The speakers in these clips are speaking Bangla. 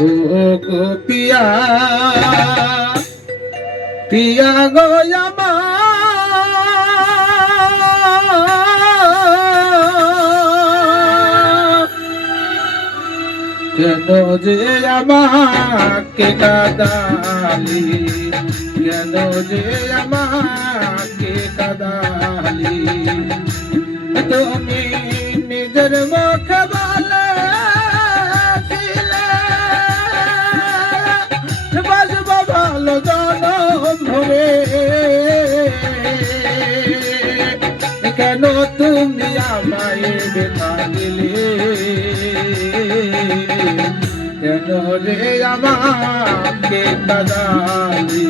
গো পিয়া পিয়া গো কেন যে আমাকে কাদালি? কেন যে আমাকে কাদালি? তুমি নিজের মুখ কেন তুমি আমায় বেথা দিলে কেন রে আমাকে কাদালি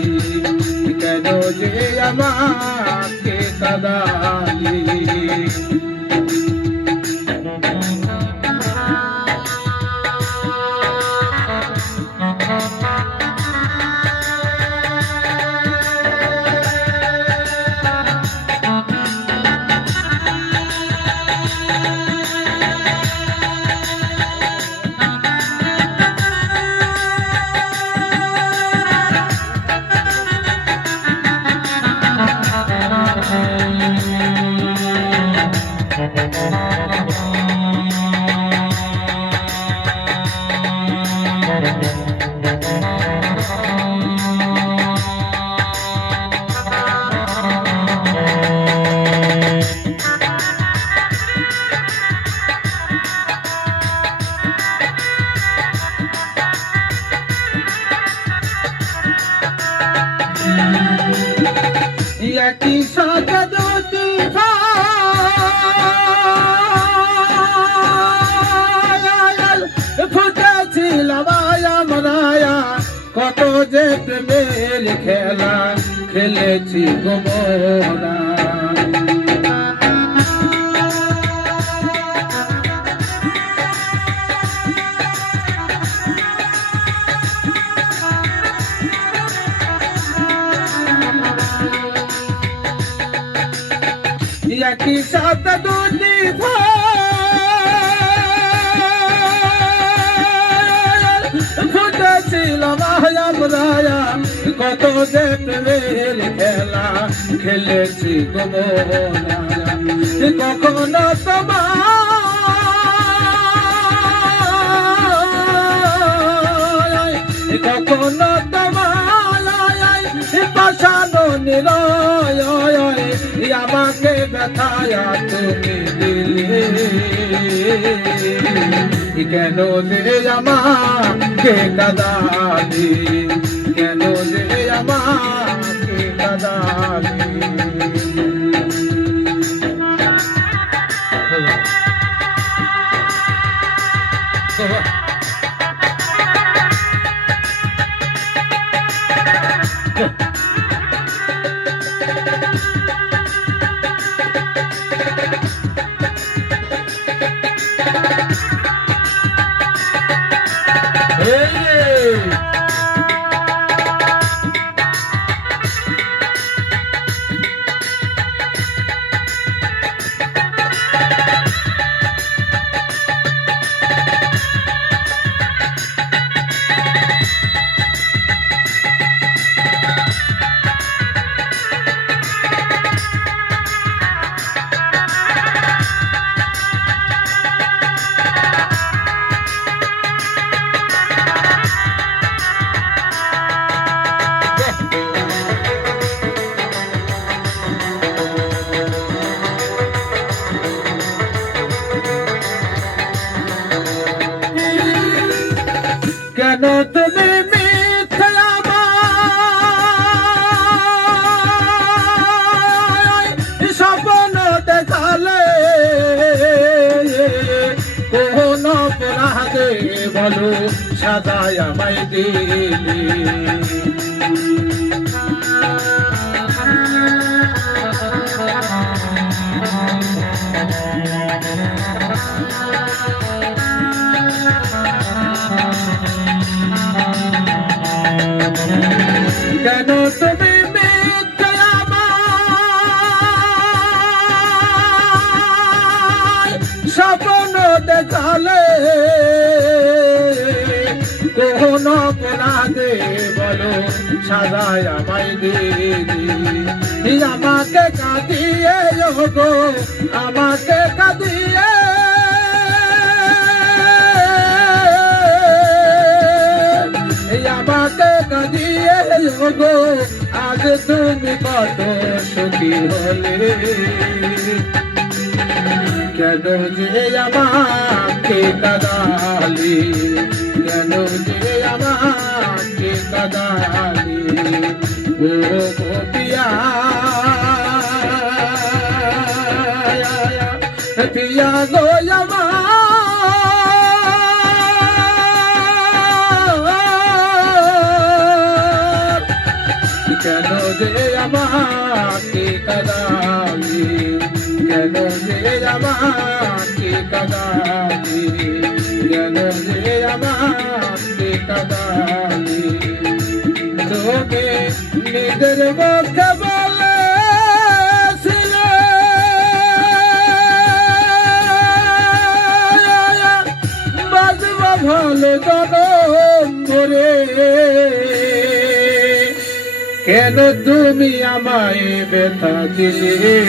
কেন যে আমাকে একই সাথে দুটি ফায়াল ফুটেছিল মায়া কত যে প্রেমের খেলা খেলেছি গোমরা একই সাথে দুটি ফুটেছিল মায়া মায়া কত যে প্রেমের খেলা খেলেছি কখনো তোমার কখনো তোমার পাশানো নিরয় আমাকে ব্যথায়া তুমি দিলে। কেন যে আমাকে কাদালি কেন যে আমাকে কাদালি মিথ্যা স্বপ্ন দেখালে কোন অপরাধে বলো সাদায় আমায় দিলি কেন তুমি স্বপ্ন দেখালে কোন কোন অপরাধে বলো, সাজায় আমায় দিলি আমাকে কাঁদিয়ে গো আমাকে কাঁদিয়ে গো, আজ তুমি কত সুখী হলে। কেন যে আমাকে কাদালি, কেন যে আমাকে কাদালি ও পিয়া পিয়া গো, আমার কেন যে আমাকে কাদালি? কেন যে আমাকে কাদালি? কেন যে আমাকে কাদালি? তোকে নিজের মুখে বাজব ভালো জনম ধরে কেন তুমি আমায় ব্যথা দিলে?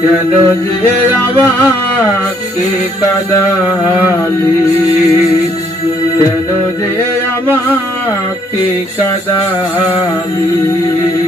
কেন যে আমাকে কাদালি? কেন যে আমাকে কাদালি?